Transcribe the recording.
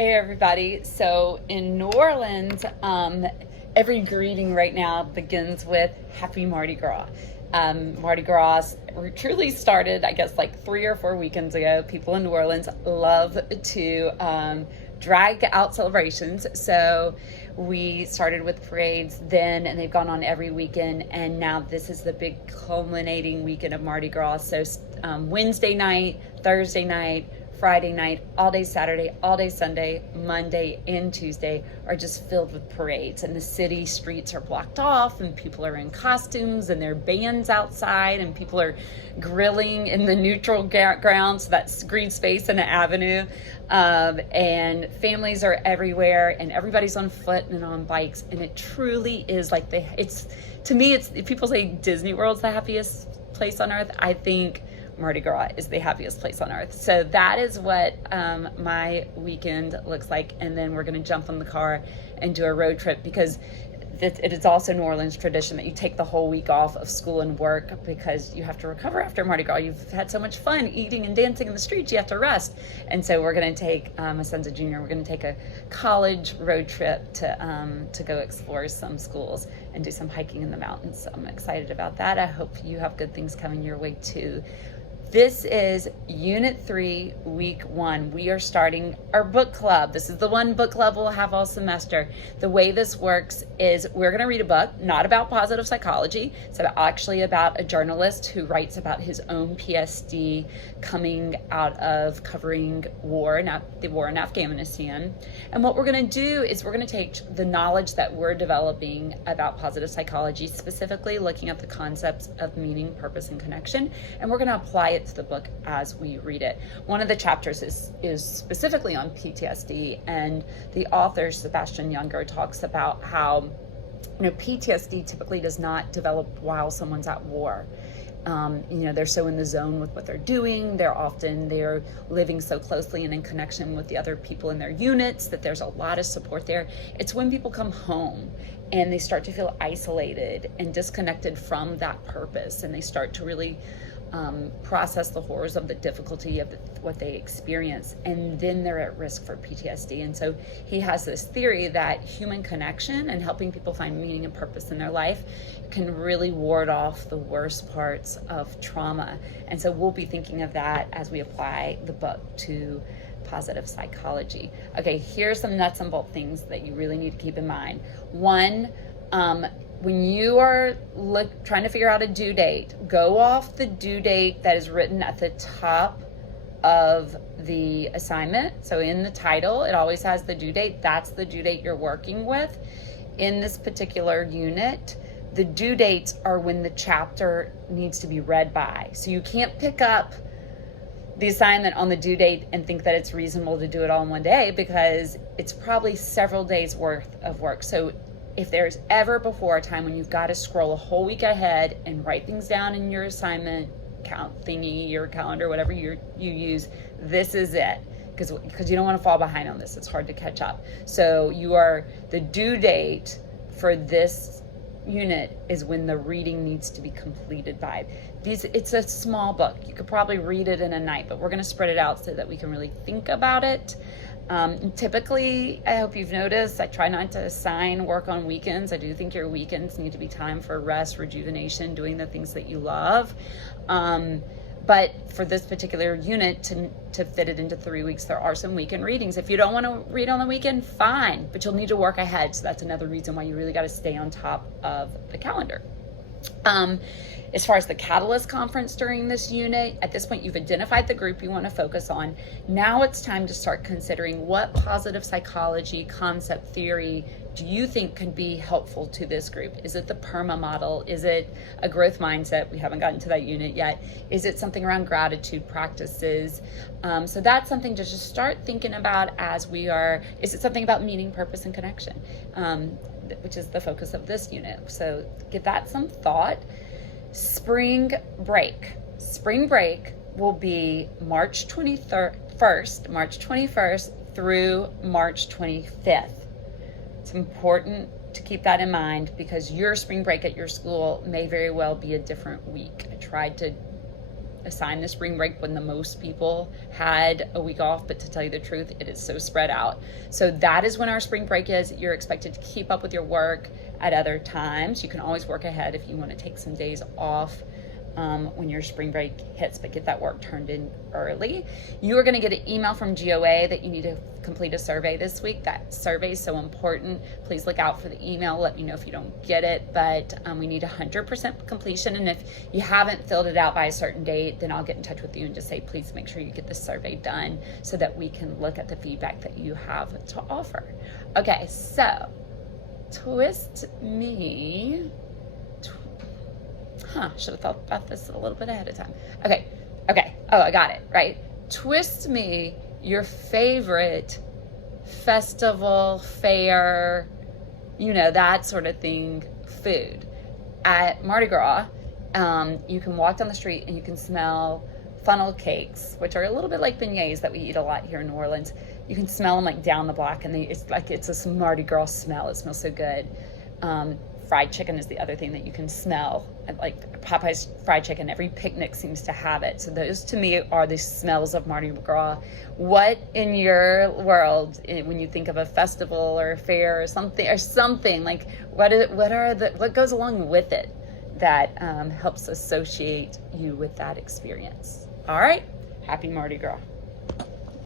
Hey everybody. So in New Orleans, every greeting right now begins with Happy Mardi Gras. Mardi Gras truly started, I guess, like 3 or 4 weekends ago. People in New Orleans love to drag out celebrations. So we started with parades then, and they've gone on every weekend. And now this is the big culminating weekend of Mardi Gras. So Wednesday night, Thursday night, Friday night, all day Saturday, all day Sunday, Monday, and Tuesday are just filled with parades, and the city streets are blocked off, and people are in costumes, and there are bands outside, and people are grilling in the neutral ground, so that's green space and an avenue, and families are everywhere, and everybody's on foot and on bikes, and it truly is like to me, it's, if people say Disney World's the happiest place on earth, I think Mardi Gras is the happiest place on earth. So that is what my weekend looks like. And then we're going to jump on the car and do a road trip, because it is also New Orleans tradition that you take the whole week off of school and work because you have to recover after Mardi Gras. You've had so much fun eating and dancing in the streets, you have to rest. And so we're going to take, my son's a junior, we're going to take a college road trip to go explore some schools and do some hiking in the mountains. So I'm excited about that. I hope you have good things coming your way too. This is Unit 3, Week 1. We are starting our book club. This is the one book club we'll have all semester. The way this works is we're going to read a book, not about positive psychology. It's actually about a journalist who writes about his own PSD coming out of covering the war in Afghanistan. And what we're going to do is we're going to take the knowledge that we're developing about positive psychology, specifically looking at the concepts of meaning, purpose, and connection, and we're going to apply it to the book as we read it. One of the chapters is specifically on PTSD, and the author Sebastian Junger talks about how PTSD typically does not develop while someone's at war. They're so in the zone with what they're doing. They're living so closely and in connection with the other people in their units that there's a lot of support there. It's when people come home and they start to feel isolated and disconnected from that purpose, and they start to really process the horrors of the difficulty of what they experience, and then they're at risk for PTSD. And so he has this theory that human connection and helping people find meaning and purpose in their life can really ward off the worst parts of trauma. And so we'll be thinking of that as we apply the book to positive psychology. Okay, here's some nuts and bolts things that you really need to keep in mind. One, when you are trying to figure out a due date, go off the due date that is written at the top of the assignment. So in the title, it always has the due date. That's the due date you're working with. In this particular unit, the due dates are when the chapter needs to be read by. So you can't pick up the assignment on the due date and think that it's reasonable to do it all in one day, because it's probably several days worth of work. So if there's ever before a time when you've got to scroll a whole week ahead and write things down in your assignment count thingy, your calendar, whatever you use, this is it, because you don't want to fall behind on this. It's hard to catch up. So the due date for this unit is when the reading needs to be completed by. It's a small book. You could probably read it in a night, but we're going to spread it out so that we can really think about it. Typically, I hope you've noticed, I try not to assign work on weekends. I do think your weekends need to be time for rest, rejuvenation, doing the things that you love. But for this particular unit, to fit it into 3 weeks, there are some weekend readings. If you don't want to read on the weekend, fine, but you'll need to work ahead. So that's another reason why you really got to stay on top of the calendar. As far as the Catalyst Conference during this unit, at this point you've identified the group you want to focus on. Now it's time to start considering what positive psychology concept theory do you think can be helpful to this group? Is it the PERMA model? Is it a growth mindset? We haven't gotten to that unit yet. Is it something around gratitude practices? So that's something to just start thinking about as is it something about meaning, purpose, and connection? Which is the focus of this unit. So give that some thought. Spring break. Spring break will be March 21st through March 25th. It's important to keep that in mind because your spring break at your school may very well be a different week. I tried to assigned the spring break when the most people had a week off, but to tell you the truth, it is so spread out. So that is when our spring break is. You're expected to keep up with your work at other times. You can always work ahead if you want to take some days off when your spring break hits, but get that work turned in early. You are going to get an email from GOA that you need to complete a survey this week. That survey is so important. Please look out for the email. Let me know if you don't get it, but we need 100% completion. And if you haven't filled it out by a certain date, then I'll get in touch with you and just say, please make sure you get this survey done so that we can look at the feedback that you have to offer. Okay, so twist me. Should have thought about this a little bit ahead of time. Okay. Oh, I got it, right? Twist me your favorite festival, fair, that sort of thing, food. At Mardi Gras, you can walk down the street and you can smell funnel cakes, which are a little bit like beignets that we eat a lot here in New Orleans. You can smell them like down the block, and it's a Mardi Gras smell. It smells so good. Fried chicken is the other thing that you can smell, like Popeye's fried chicken. Every picnic seems to have it. So those to me are the smells of Mardi Gras. What in your world, when you think of a festival or a fair or something like what goes along with it that helps associate you with that experience? All right, happy Mardi Gras.